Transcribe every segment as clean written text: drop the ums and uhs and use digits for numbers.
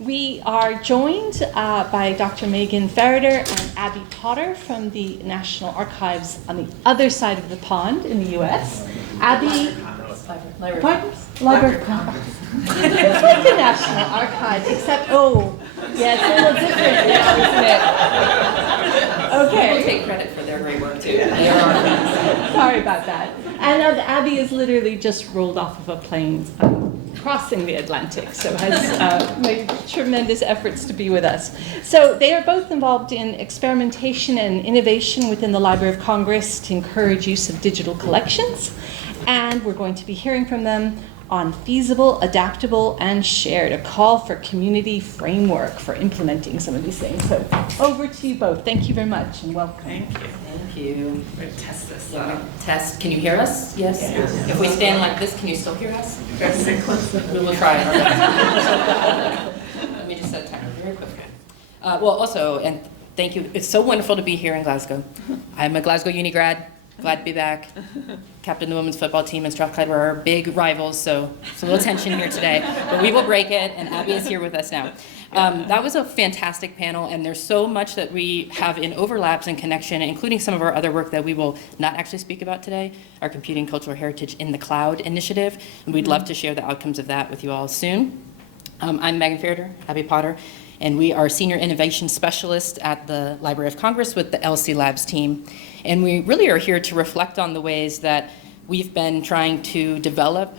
We are joined by Dr. Meghan Ferriter and Abby Potter from the National Archives on the other side of the pond in the U.S. Abby, Library of Congress. It's like the National Archives, except, yeah, it's a little different now, isn't it? Okay. We'll take credit for their great work, too. Sorry about that. And Abby is literally just rolled off of a plane crossing the Atlantic, so has made tremendous efforts to be with us. So they are both involved in experimentation and innovation within the Library of Congress to encourage use of digital collections. And we're going to be hearing from them on feasible, adaptable, and shared, a call for community framework for implementing some of these things. So over to you both. Thank you very much and welcome. Thank you. Thank you. We're going to test this. Test. Can you hear us? Yes? Yes. If we stand like this, can you still hear us? Gotta sit close. We will try it. Let me just set a timer very quickly. Well, also, and thank you. It's so wonderful to be here in Glasgow. I'm a Glasgow uni grad. Glad to be back. Captain the women's football team and Strathclyde were our big rivals, so it's a little tension here today. But we will break it, and Abby is here with us now. That was a fantastic panel, and there's so much that we have in overlaps and connection, including some of our other work that we will not actually speak about today, our Computing Cultural Heritage in the Cloud initiative, and we'd love to share the outcomes of that with you all soon. I'm Meghan Ferriter, Abby Potter, and we are Senior Innovation Specialists at the Library of Congress with the LC Labs team. And we really are here to reflect on the ways that we've been trying to develop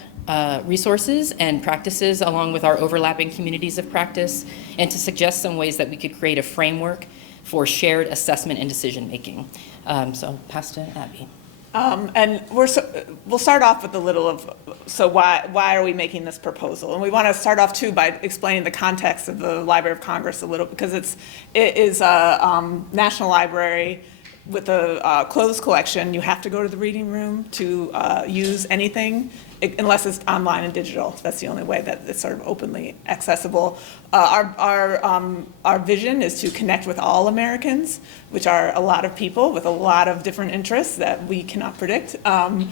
resources and practices along with our overlapping communities of practice, and to suggest some ways that we could create a framework for shared assessment and decision making. So I'll pass to Abby. And we'll start off with a little of, so why are we making this proposal? And we want to start off too by explaining the context of the Library of Congress a little, because it is a national library with a closed collection. You have to go to the reading room to use anything, unless it's online and digital. That's the only way that it's sort of openly accessible. Our vision is to connect with all Americans, which are a lot of people with a lot of different interests that we cannot predict. And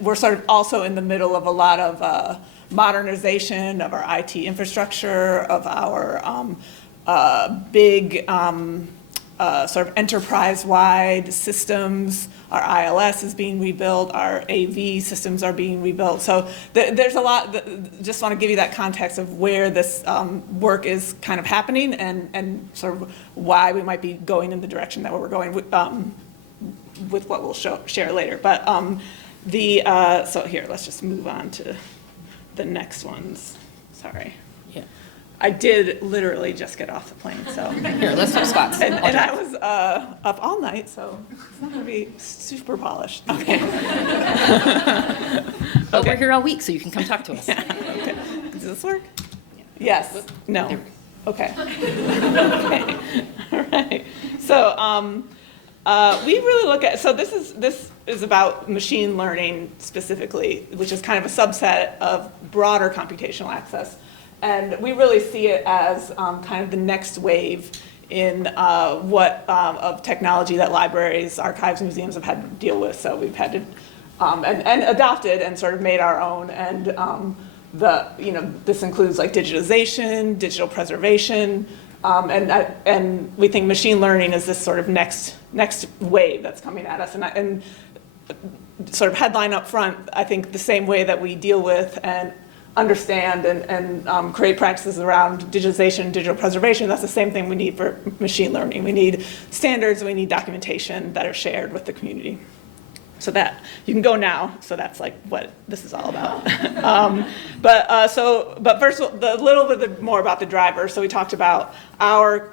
we're sort of also in the middle of a lot of modernization of our IT infrastructure, of our big sort of enterprise-wide systems. Our ILS is being rebuilt, our AV systems are being rebuilt. So there's a lot, just want to give you that context of where this work is kind of happening, and sort of why we might be going in the direction that we're going with what we'll share later. But so here, let's just move on to the next ones. Sorry. I did literally just get off the plane, so. Here, let's switch spots. And I was up all night, so it's not going to be super polished. Okay. But we're here all week, so you can come talk to us. Yeah. Okay. Does this work? Yes. No. Okay. Okay. All right. So we really look at, so this is about machine learning specifically, which is kind of a subset of broader computational access. And we really see it as kind of the next wave in of technology that libraries, archives, museums have had to deal with. So we've had to and adopted and sort of made our own. And this includes like digitization, digital preservation, and we think machine learning is this sort of next wave that's coming at us. And sort of headline up front, I think the same way that we deal with and understand and create practices around digitization, digital preservation, that's the same thing we need for machine learning. We need standards, we need documentation that are shared with the community. So that, you can go now, so that's like what this is all about. But first, a little bit more about the driver. So we talked about our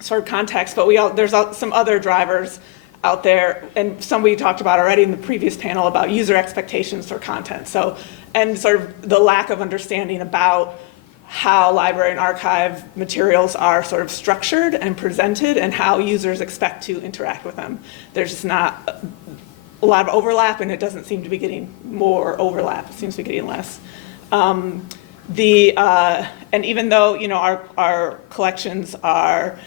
sort of context, but there's some other drivers out there, and some we talked about already in the previous panel about user expectations for content. So, and sort of the lack of understanding about how library and archive materials are sort of structured and presented and how users expect to interact with them. There's just not a lot of overlap, and it doesn't seem to be getting more overlap. It seems to be getting less. And even though our collections are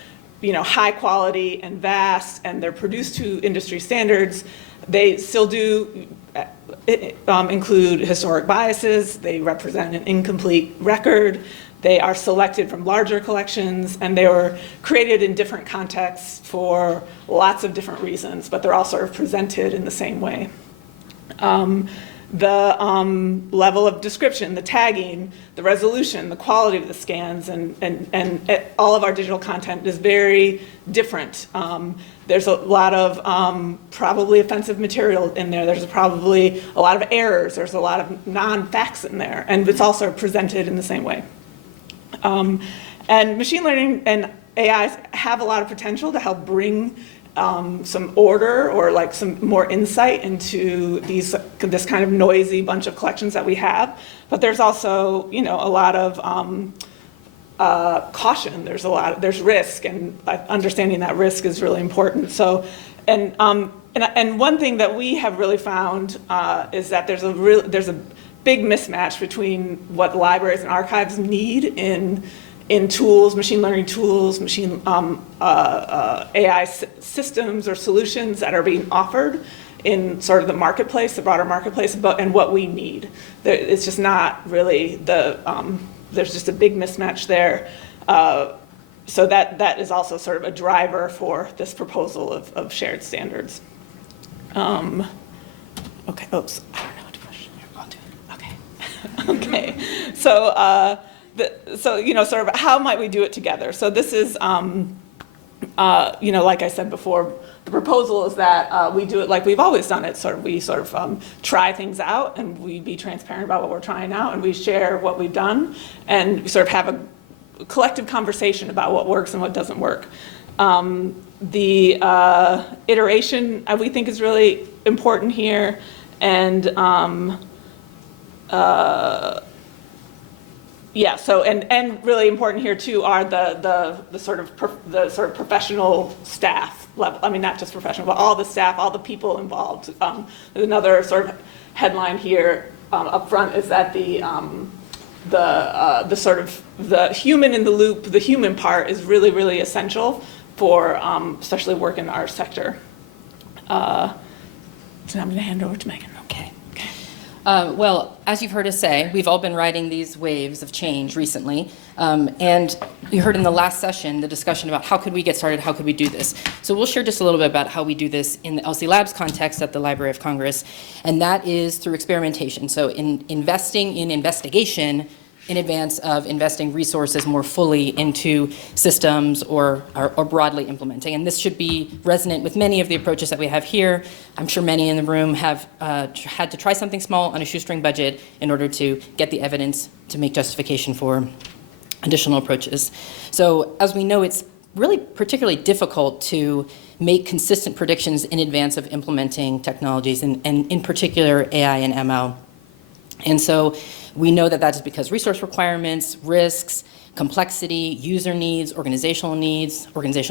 high quality and vast, and they're produced to industry standards. They still do include historic biases. They represent an incomplete record. They are selected from larger collections, and they were created in different contexts for lots of different reasons, but they're all sort of presented in the same way. The level of description, the tagging, the resolution, the quality of the scans, and all of our digital content is very different. There's a lot of probably offensive material in there. There's probably a lot of errors. There's a lot of non-facts in there, and it's also presented in the same way. And machine learning and AIs have a lot of potential to help bring some order or like some more insight into this kind of noisy bunch of collections that we have. But there's also, a lot of caution. There's risk, and understanding that risk is really important. So, and one thing that we have really found is that there's a big mismatch between what libraries and archives need in tools, machine learning tools, AI systems or solutions that are being offered in sort of the marketplace, the broader marketplace, and what we need. It's just not really there's just a big mismatch there. So that is also sort of a driver for this proposal of shared standards. Okay, oops, I don't know what to push. Here, I'll do it. Okay. Okay, so, sort of how might we do it together? So this is, like I said before, the proposal is that we do it like we've always done it. We try things out, and we be transparent about what we're trying out, and we share what we've done, and we sort of have a collective conversation about what works and what doesn't work. The iteration we think is really important here, and yeah, so and really important here too are the sort of professional staff level. I mean, not just professional, but all the staff, all the people involved. There's another sort of headline here up front is that the sort of the human in the loop, the human part is really, really essential for especially work in our sector. So now I'm going to hand over to Meghan. Okay. Well, as you've heard us say, we've all been riding these waves of change recently. And you heard in the last session the discussion about how could we get started, how could we do this. So we'll share just a little bit about how we do this in the LC Labs context at the Library of Congress, and that is through experimentation. So in investing in investigation in advance of investing resources more fully into systems or broadly implementing. And this should be resonant with many of the approaches that we have here. I'm sure many in the room have had to try something small on a shoestring budget in order to get the evidence to make justification for additional approaches. So as we know, it's really particularly difficult to make consistent predictions in advance of implementing technologies, and in particular AI and ML. And so we know that that is because resource requirements, risks, complexity, user needs, organizational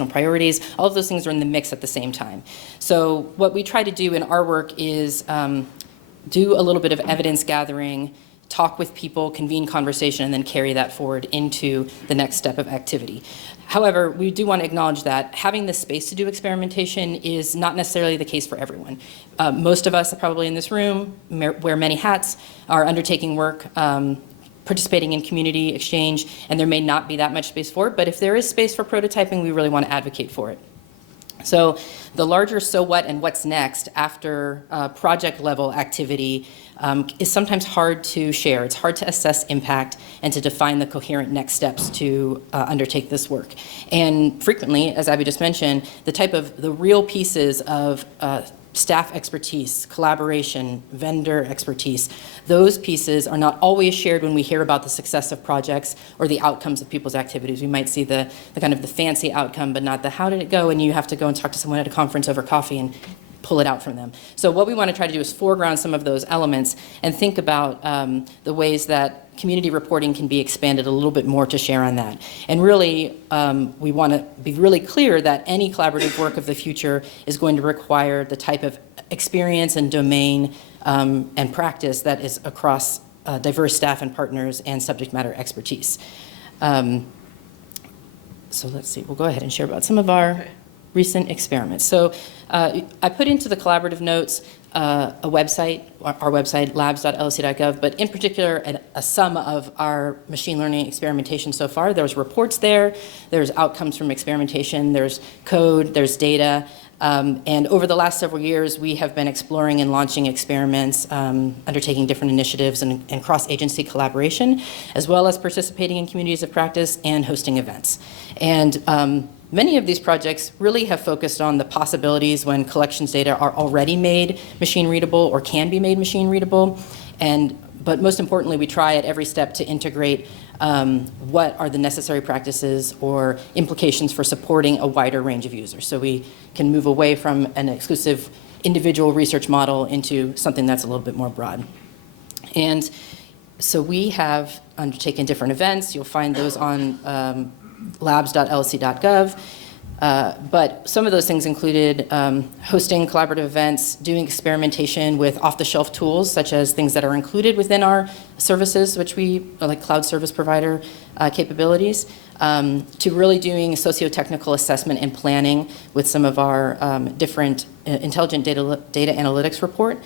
priorities, all of those things are in the mix at the same time. So what we try to do in our work is do a little bit of evidence gathering, talk with people, convene conversation, and then carry that forward into the next step of activity. However, we do want to acknowledge that having the space to do experimentation is not necessarily the case for everyone. Most of us probably in this room wear many hats, are undertaking work, participating in community exchange, and there may not be that much space for it, but if there is space for prototyping, we really want to advocate for it. So the larger so what and what's next after project level activity is sometimes hard to share. It's hard to assess impact and to define the coherent next steps to undertake this work. And frequently, as Abby just mentioned, the real pieces of staff expertise, collaboration, vendor expertise, those pieces are not always shared when we hear about the success of projects or the outcomes of people's activities. We might see the kind of the fancy outcome, but not the how did it go, and you have to go and talk to someone at a conference over coffee and pull it out from them. So what we want to try to do is foreground some of those elements and think about the ways that community reporting can be expanded a little bit more to share on that. And really, we want to be really clear that any collaborative work of the future is going to require the type of experience and domain and practice that is across diverse staff and partners and subject matter expertise. So let's see, we'll go ahead and share about some of our recent experiments. So I put into the collaborative notes a website, our website, labs.lsc.gov, but in particular, a sum of our machine learning experimentation so far. There's reports there, there's outcomes from experimentation, there's code, there's data, and over the last several years, we have been exploring and launching experiments, undertaking different initiatives and cross-agency collaboration, as well as participating in communities of practice and hosting events. And many of these projects really have focused on the possibilities when collections data are already made machine readable or can be made machine readable. But most importantly, we try at every step to integrate what are the necessary practices or implications for supporting a wider range of users. So we can move away from an exclusive individual research model into something that's a little bit more broad. And so we have undertaken different events. You'll find those on labs.lsc.gov. But some of those things included hosting collaborative events, doing experimentation with off-the-shelf tools, such as things that are included within our services, which we, like cloud service provider capabilities, to really doing socio-technical assessment and planning with some of our different intelligent data analytics report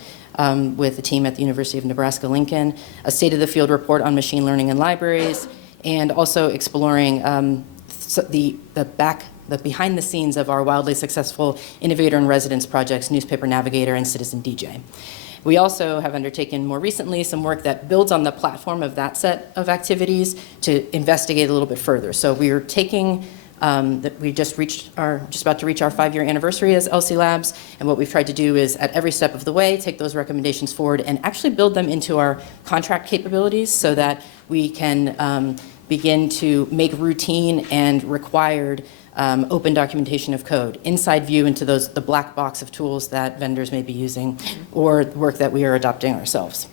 with the team at the University of Nebraska-Lincoln, a state-of-the-field report on machine learning in libraries, and also exploring the behind the scenes of our wildly successful Innovator in Residence projects, Newspaper Navigator and Citizen DJ. We also have undertaken more recently some work that builds on the platform of that set of activities to investigate a little bit further. So we are taking we just about to reach our 5-year anniversary as LC Labs, and what we've tried to do is at every step of the way take those recommendations forward and actually build them into our contract capabilities so that we can begin to make routine and required open documentation of code, inside view into the black box of tools that vendors may be using or work that we are adopting ourselves.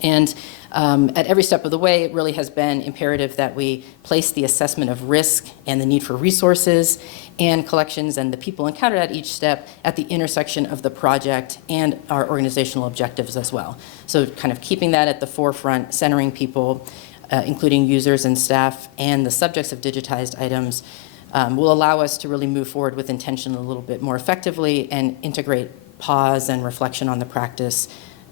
And at every step of the way, it really has been imperative that we place the assessment of risk and the need for resources and collections and the people encountered at each step at the intersection of the project and our organizational objectives as well. So kind of keeping that at the forefront, centering people, including users and staff, and the subjects of digitized items, will allow us to really move forward with intention a little bit more effectively and integrate pause and reflection on the practice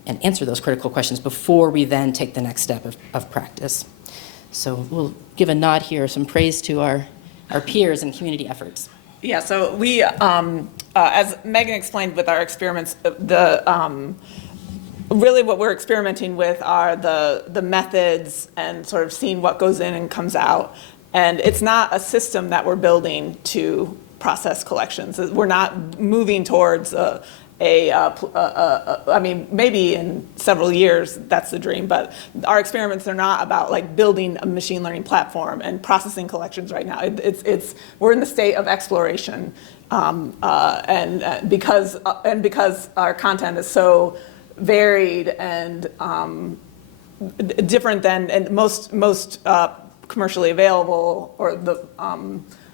and answer those critical questions before we then take the next step of practice. So we'll give a nod here, some praise to our peers and community efforts. Yeah, so we, as Meghan explained with our experiments, really what we're experimenting with are the methods and sort of seeing what goes in and comes out. And it's not a system that we're building to process collections. We're not moving towards I mean, maybe in several years, that's the dream, but our experiments are not about like building a machine learning platform and processing collections right now. We're in the state of exploration, because our content is so varied and different than most commercially available, or the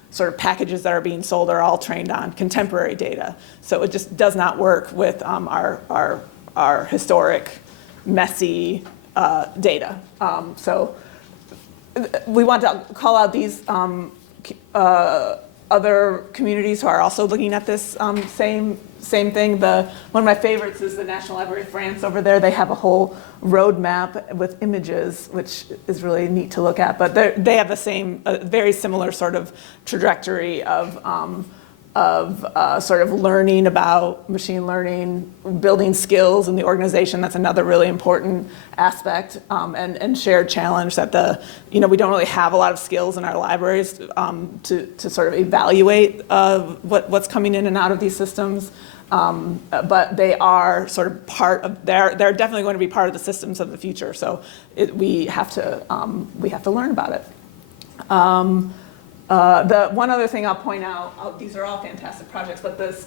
sort of packages that are being sold are all trained on contemporary data. So it just does not work with our historic, messy data. So we want to call out these other communities who are also looking at this same thing. One of my favorites is the National Library of France over there. They have a whole roadmap with images, which is really neat to look at. But they have a very similar sort of trajectory of sort of learning about machine learning, building skills in the organization. That's another really important aspect, and shared challenge that we don't really have a lot of skills in our libraries to sort of evaluate what's coming in and out of these systems. But they are sort of they're definitely going to be part of the systems of the future. So we have to learn about it. The one other thing I'll point out, these are all fantastic projects, but this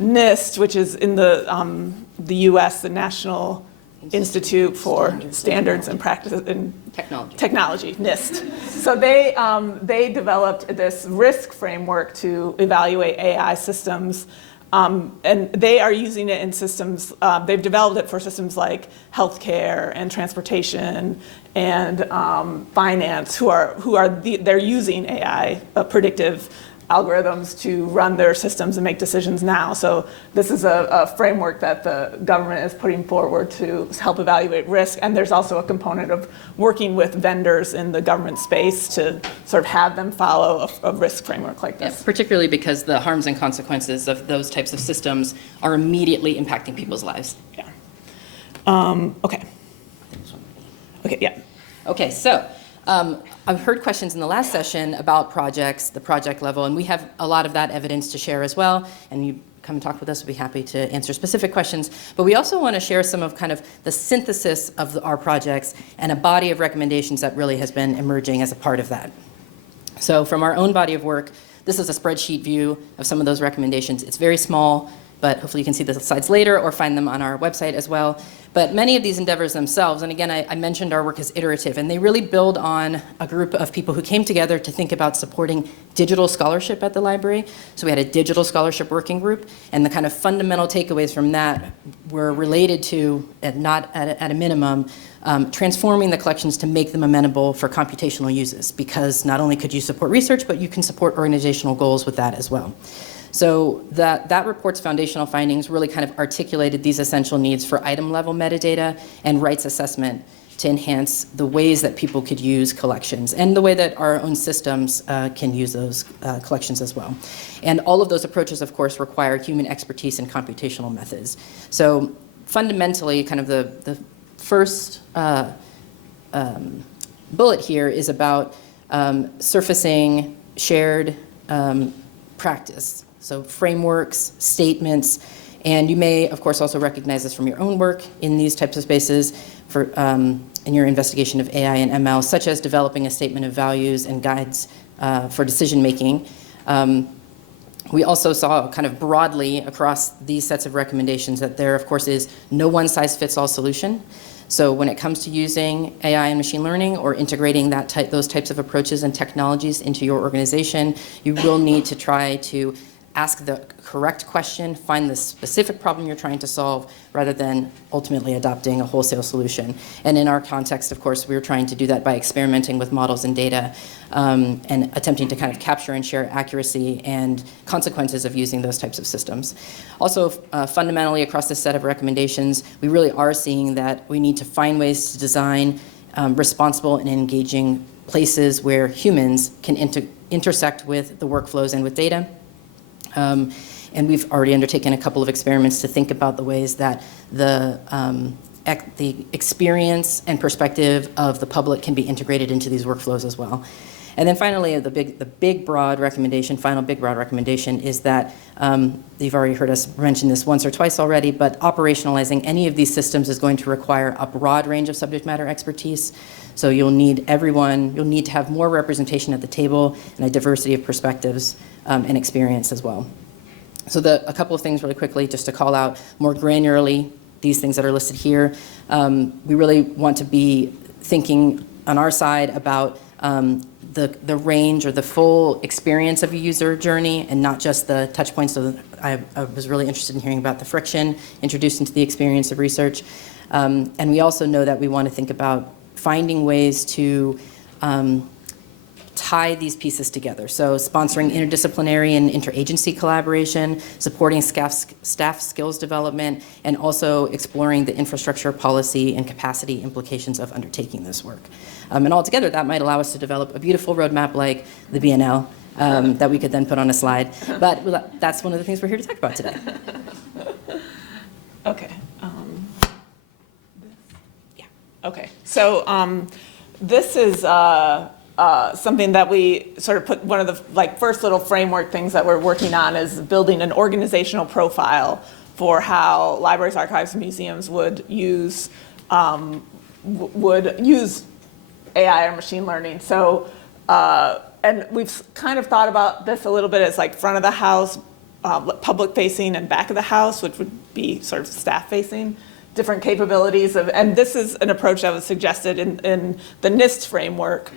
NIST, which is in the U.S., the National Institute for Standards and Practices in Technology, NIST. So they developed this risk framework to evaluate AI systems And they are using it in systems, they've developed it for systems like healthcare and transportation and finance, they're using AI, predictive algorithms to run their systems and make decisions now. So this is a framework that the government is putting forward to help evaluate risk. And there's also a component of working with vendors in the government space to sort of have them follow a risk framework like this. Yeah, particularly because the harms and consequences of those types of systems are immediately impacting people's lives. Yeah. Okay. Okay, yeah. Okay, so I've heard questions in the last session about projects, the project level, and we have a lot of that evidence to share as well. And you come and talk with us, we'll be happy to answer specific questions. But we also want to share some of kind of the synthesis of our projects and a body of recommendations that really has been emerging as a part of that. So from our own body of work, this is a spreadsheet view of some of those recommendations. It's very small, but hopefully you can see the slides later or find them on our website as well. But many of these endeavors themselves, and again, I mentioned our work is iterative, and they really build on a group of people who came together to think about supporting digital scholarship at the library. So we had a digital scholarship working group, and the kind of fundamental takeaways from that were related to, not at a minimum, transforming the collections to make them amenable for computational uses, because not only could you support research, but you can support organizational goals with that as well. So that report's foundational findings really kind of articulated these essential needs for item-level metadata and rights assessment to enhance the ways that people could use collections and the way that our own systems can use those collections as well. And all of those approaches, of course, require human expertise and computational methods. So fundamentally, kind of the first bullet here is about surfacing shared practice. So frameworks, statements, and you may, of course, also recognize this from your own work in these types of spaces for, in your investigation of AI and ML, such as developing a statement of values and guides for decision making. We also saw kind of broadly across these sets of recommendations that there, of course, is no one-size-fits-all solution. So when it comes to using AI and machine learning or integrating those types of approaches and technologies into your organization, you will need to try to ask the correct question, find the specific problem you're trying to solve, rather than ultimately adopting a wholesale solution. And in our context, of course, we were trying to do that by experimenting with models and data and attempting to kind of capture and share accuracy and consequences of using those types of systems. Also, fundamentally across this set of recommendations, we really are seeing that we need to find ways to design responsible and engaging places where humans can intersect with the workflows and with data. And we've already undertaken a couple of experiments to think about the ways that the experience and perspective of the public can be integrated into these workflows as well. And then finally, the big broad recommendation, final big broad recommendation is that, you've already heard us mention this once or twice already, but operationalizing any of these systems is going to require a broad range of subject matter expertise. So you'll need to have more representation at the table and a diversity of perspectives and experience as well. So a couple of things really quickly, just to call out more granularly these things that are listed here. We really want to be thinking on our side about the range or the full experience of a user journey and not just the touch points. So I was really interested in hearing about the friction introduced into the experience of research. And we also know that we want to think about finding ways to tie these pieces together. So sponsoring interdisciplinary and interagency collaboration, supporting staff skills development, and also exploring the infrastructure, policy, and capacity implications of undertaking this work. And altogether, that might allow us to develop a beautiful roadmap like the BNL that we could then put on a slide. But that's one of the things we're here to talk about today. Okay. Yeah. Okay. So this is something that we sort of put, one of the first little framework things that we're working on is building an organizational profile for how libraries, archives, and museums would use AI or machine learning. So, and we've kind of thought about this a little bit as like front of the house, public facing, and back of the house, which would be sort of staff facing, different capabilities of, and this is an approach that was suggested in the NIST framework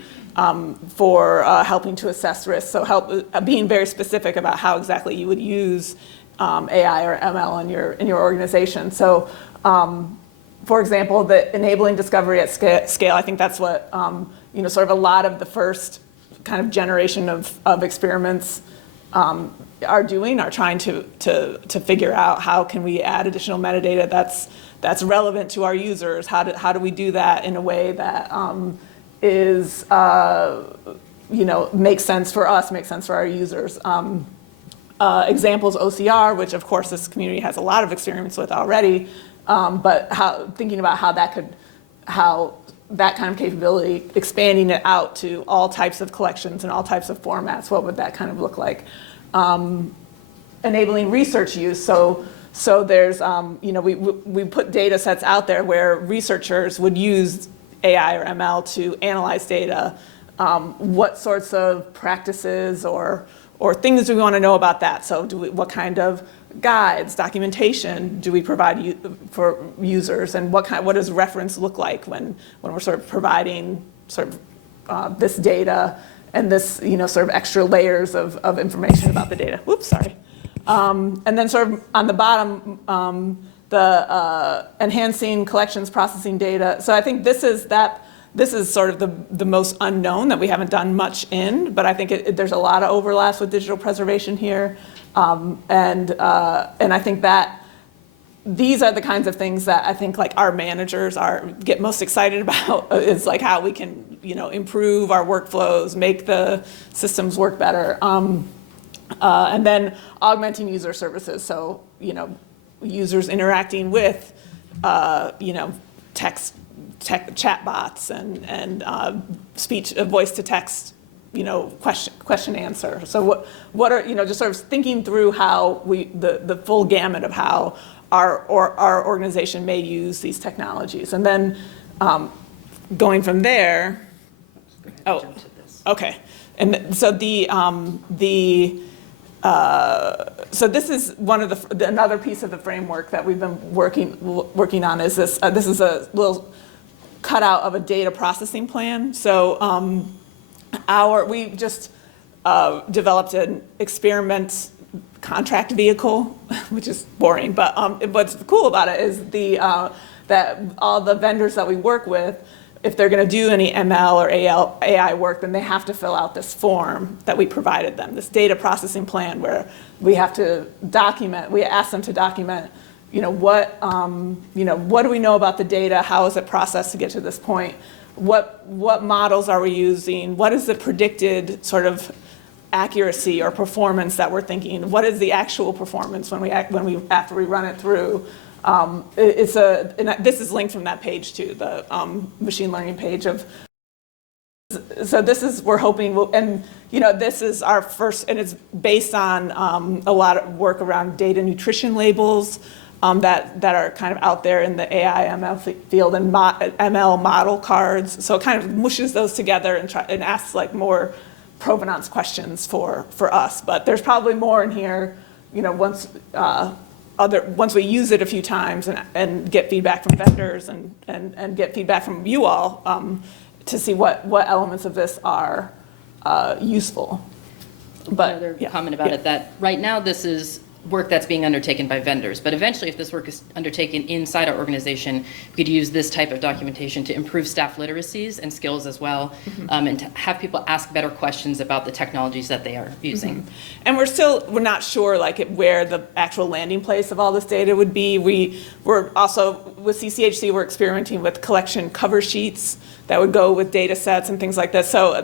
for helping to assess risk. So being very specific about how exactly you would use AI or ML in your organization. So, for example, the enabling discovery at scale, I think that's what sort of a lot of the first kind of generation of experiments are doing, are trying to figure out how can we add additional metadata that's relevant to our users. How do we do that in a way that is makes sense for us, makes sense for our users. Examples, OCR, which of course this community has a lot of experience with already, but thinking about how that kind of capability, expanding it out to all types of collections and all types of formats, what would that kind of look like? Enabling research use, so there's, we put data sets out there where researchers would use AI or ML to analyze data. What sorts of practices or things do we want to know about that? So what kind of guides, documentation do we provide for users, and what does reference look like when we're sort of providing sort of this data and this sort of extra layers of information about the data. Whoops, sorry. And then sort of on the bottom, the enhancing collections, processing data. So I think this is sort of the most unknown that we haven't done much in, but I think there's a lot of overlaps with digital preservation here. And I think that these are the kinds of things that I think like our managers get most excited about, is like how we can improve our workflows, make the systems work better. And then augmenting user services. So, users interacting with, text chatbots and speech, voice to text, question answer. So what are, just sort of thinking through how the full gamut of how our organization may use these technologies. And then going from there, okay. And so so this is one of another piece of the framework that we've been working on is this. This is a little cutout of a data processing plan. So we just developed an experiment contract vehicle, which is boring, but what's cool about it is that all the vendors that we work with, if they're going to do any ML or AI work, then they have to fill out this form that we provided them, this data processing plan, where we have to document. We ask them to document, what do we know about the data? How is it processed to get to this point? What models are we using? What is the predicted sort of accuracy or performance that we're thinking? What is the actual performance after we run it through? And this is linked from that page too, the machine learning page of. So this is, we're hoping, this is our first, and it's based on a lot of work around data nutrition labels that are kind of out there in the AI ML field, and ML model cards. So it kind of mushes those together and asks like more provenance questions for us. But there's probably more in here, once we use it a few times and get feedback from vendors and get feedback from you all to see what elements of this are useful. But another comment about it, that right now this is work that's being undertaken by vendors, but eventually if this work is undertaken inside our organization, we could use this type of documentation to improve staff literacies and skills as well, and to have people ask better questions about the technologies that they are using. And we're not sure like where the actual landing place of all this data would be. We're also, with CCHC, we're experimenting with collection cover sheets that would go with data sets and things like this. So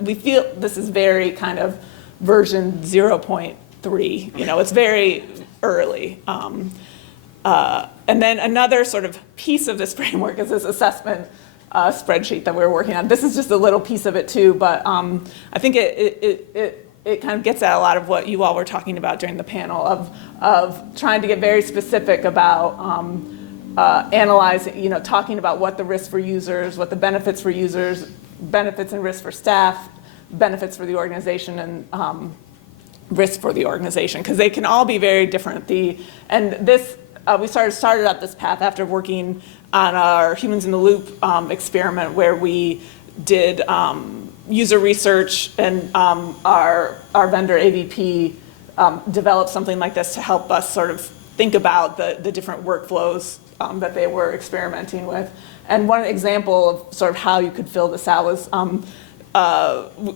we feel this is very kind of version 0.3. It's very early. And then another sort of piece of this framework is this assessment spreadsheet that we're working on. This is just a little piece of it too, but I think it kind of gets at a lot of what you all were talking about during the panel of trying to get very specific about analyzing, talking about what the risks for users, what the benefits for users, benefits and risks for staff, benefits for the organization, and risk for the organization, because they can all be very different. We started up this path after working on our Humans in the Loop experiment, where we did user research, and our vendor AVP developed something like this to help us sort of think about the different workflows that they were experimenting with. And one example of sort of how you could fill this out was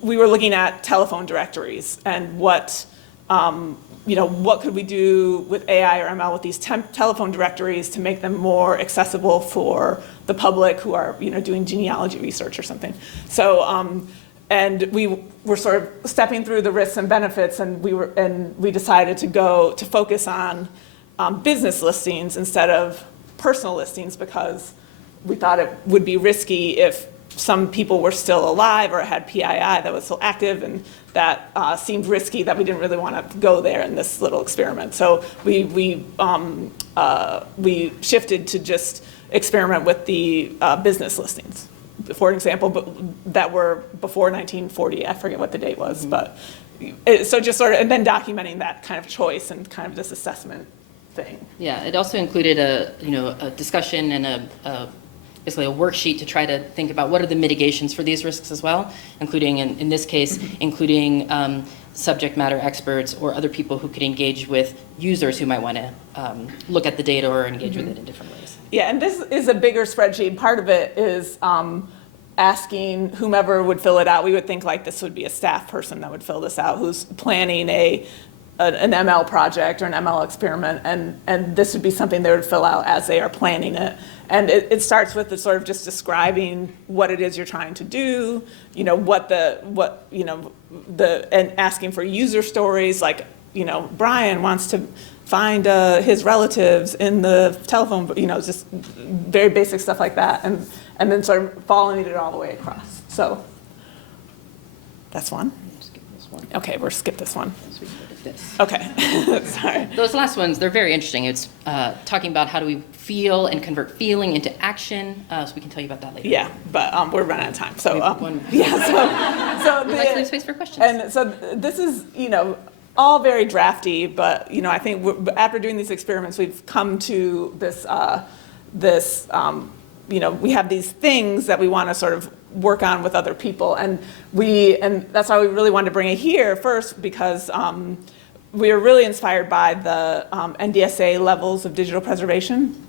we were looking at telephone directories and what could we do with AI or ML with these telephone directories to make them more accessible for the public who are doing genealogy research or something. So and we were sort of stepping through the risks and benefits, and we decided to focus on business listings instead of personal listings, because we thought it would be risky if some people were still alive or had PII that was still active, and that seemed risky, that we didn't really want to go there in this little experiment. So we shifted to just experiment with the business listings, for example, but that were before 1940. I forget what the date was, but so just sort of, and then documenting that kind of choice and kind of this assessment thing. Yeah, it also included a discussion and basically a worksheet to try to think about what are the mitigations for these risks as well, including, in this case, including subject matter experts or other people who could engage with users who might want to look at the data or engage with it in different ways. Yeah, and this is a bigger spreadsheet. Part of it is asking whomever would fill it out. We would think like this would be a staff person that would fill this out, who's planning an ML project or an ML experiment, and this would be something they would fill out as they are planning it. And it starts with the sort of just describing what it is you're trying to do, and asking for user stories, like, Brian wants to find his relatives in the telephone, just very basic stuff like that, and then sort of following it all the way across. So that's one. Skip this one. Okay, we'll skip this one. So we can go to this. Okay, sorry. Those last ones, they're very interesting. It's talking about how do we feel and convert feeling into action. So we can tell you about that later. Yeah, but we're running out of time. So One. so We'd like to leave space for questions. And so this is all very drafty, but I think after doing these experiments, we've come to this we have these things that we want to sort of work on with other people, and that's why we really wanted to bring it here first, because we are really inspired by the NDSA levels of digital preservation,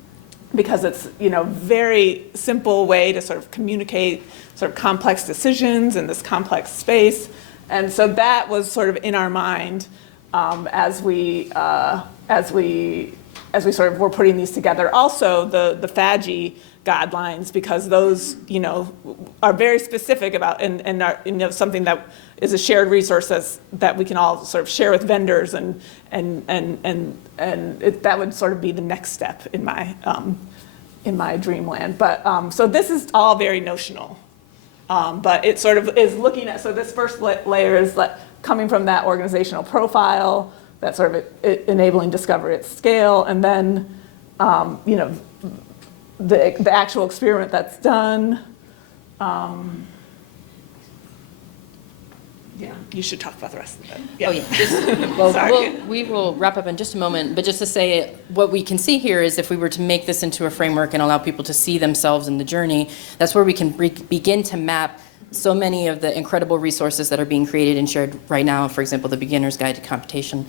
because it's very simple way to sort of communicate sort of complex decisions in this complex space. And so that was sort of in our mind as we sort of were putting these together. Also, the FAGI guidelines, because those are very specific about and are something that is a shared resource that we can all sort of share with vendors, and that would sort of be the next step in my dreamland. But so this is all very notional. But it sort of is looking at, so this first layer is coming from that organizational profile, that sort of enabling discovery at scale, and then the actual experiment that's done. Yeah, you should talk about the rest of it. Yeah. Oh, yeah. We will wrap up in just a moment, but just to say what we can see here is if we were to make this into a framework and allow people to see themselves in the journey, that's where we can begin to map so many of the incredible resources that are being created and shared right now, for example, the Beginner's Guide to Computation,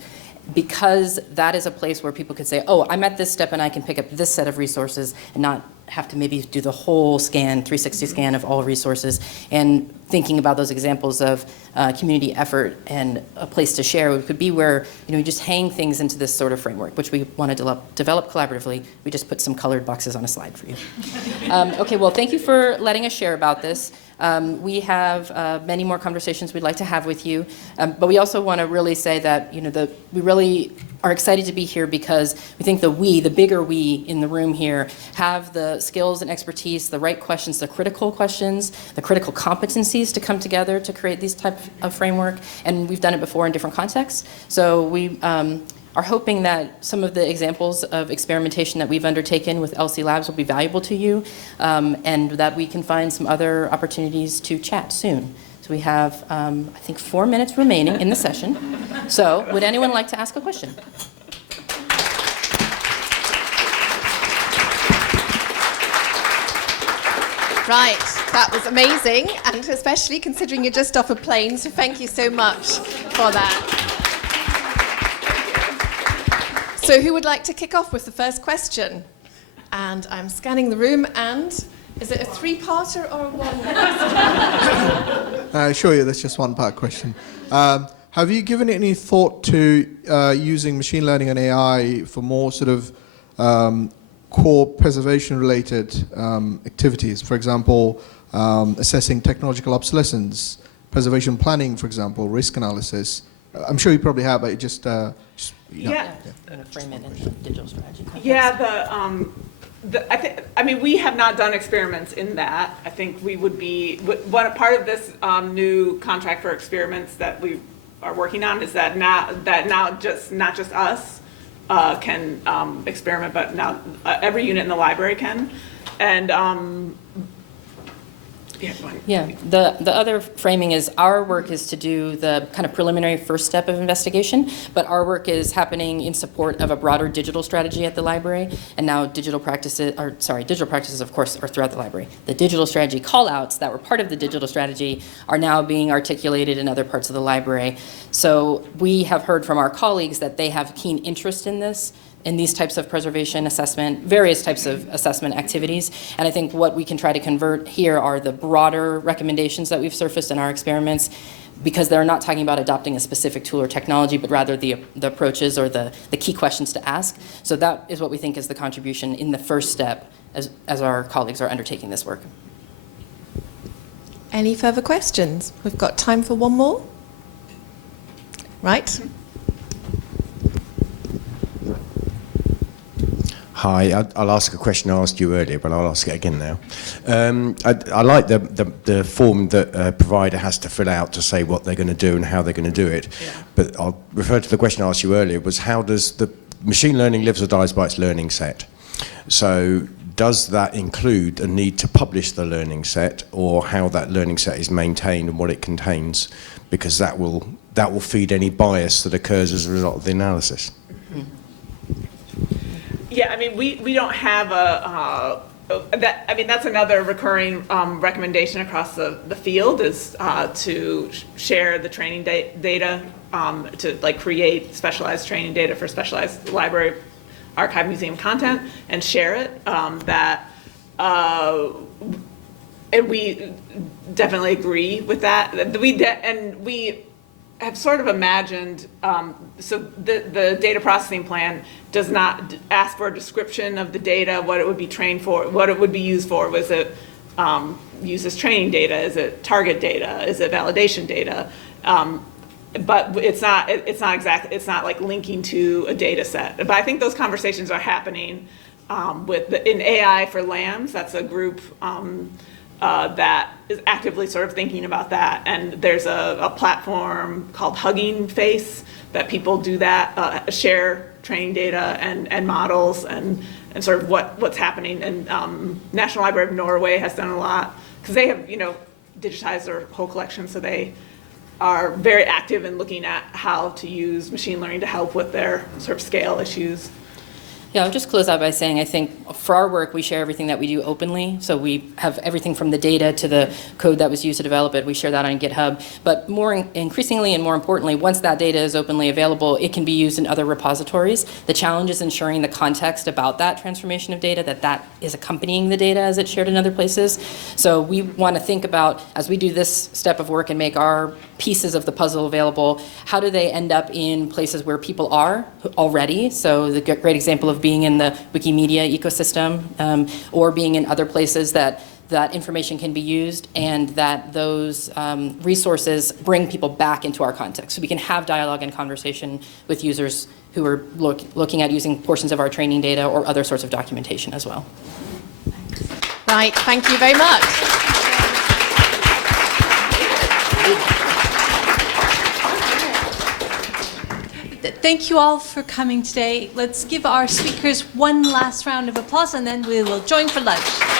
because that is a place where people could say, oh, I'm at this step and I can pick up this set of resources and not have to maybe do the whole scan, 360 scan of all resources, and thinking about those examples of community effort and a place to share. It could be where you just hang things into this sort of framework, which we want to develop collaboratively. We just put some colored boxes on a slide for you. Okay, well, thank you for letting us share about this. We have many more conversations we'd like to have with you, but we also want to really say that we really are excited to be here because we think the bigger we in the room here, have the skills and expertise, the right questions, the critical competencies to come together to create these type of framework, and we've done it before in different contexts. So we are hoping that some of the examples of experimentation that we've undertaken with LC Labs will be valuable to you, and that we can find some other opportunities to chat soon. So we have, I think, 4 minutes remaining in the session. So would anyone like to ask a question? Right, that was amazing, and especially considering you're just off a plane, so thank you so much for that. So who would like to kick off with the first question? And I'm scanning the room, and is it a three-parter or a one? I assure you that's just one part question. Have you given any thought to using machine learning and AI for more sort of core preservation-related activities? For example, assessing technological obsolescence, preservation planning, for example, risk analysis. I'm sure you probably have, but just you know. Yeah. And frame it in the digital strategy context. Yeah, I mean, we have not done experiments in that. I think we would be, one part of this new contract for experiments that we are working on is that now just not just us can experiment, but now every unit in the library can. And yeah, go ahead. Yeah, the other framing is our work is to do the kind of preliminary first step of investigation, but our work is happening in support of a broader digital strategy at the library, and now digital practices, of course, are throughout the library. The digital strategy call-outs that were part of the digital strategy are now being articulated in other parts of the library. So we have heard from our colleagues that they have keen interest in this, in these types of preservation assessment, various types of assessment activities. And I think what we can try to convert here are the broader recommendations that we've surfaced in our experiments, because they're not talking about adopting a specific tool or technology, but rather the approaches or the key questions to ask. So that is what we think is the contribution in the first step as our colleagues are undertaking this work. Any further questions? We've got time for one more. Right. Hi, I'll ask a question I asked you earlier, but I'll ask it again now. I like the form that a provider has to fill out to say what they're going to do and how they're going to do it. Yeah. But I'll refer to the question I asked you earlier, was how does the machine learning lives or dies by its learning set? So does that include a need to publish the learning set, or how that learning set is maintained and what it contains? Because that will feed any bias that occurs as a result of the analysis. Yeah, I mean, we don't have that's another recurring recommendation across the field is to share the training data, to like create specialized training data for specialized library, archive, museum content and share it. And we definitely agree with that. We have sort of imagined, so the data processing plan does not ask for a description of the data, what it would be trained for, what it would be used for. Was it used as training data? Is it target data? Is it validation data? But it's not like linking to a data set. But I think those conversations are happening in AI for LAMs. That's a group that is actively sort of thinking about that. And there's a platform called Hugging Face that people do that, share training data and models and sort of what's happening. And National Library of Norway has done a lot because they have, digitized their whole collection. So they are very active in looking at how to use machine learning to help with their sort of scale issues. Yeah, I'll just close out by saying I think for our work, we share everything that we do openly. So we have everything from the data to the code that was used to develop it. We share that on GitHub. But increasingly and more importantly, once that data is openly available, it can be used in other repositories. The challenge is ensuring the context about that transformation of data, that is accompanying the data as it's shared in other places. So we want to think about, as we do this step of work and make our pieces of the puzzle available, how do they end up in places where people are already? So the great example of being in the Wikimedia ecosystem, or being in other places that information can be used, and that those resources bring people back into our context. So we can have dialogue and conversation with users who are looking at using portions of our training data or other sorts of documentation as well. Right, thank you very much. Thank you all for coming today. Let's give our speakers one last round of applause and then we will join for lunch.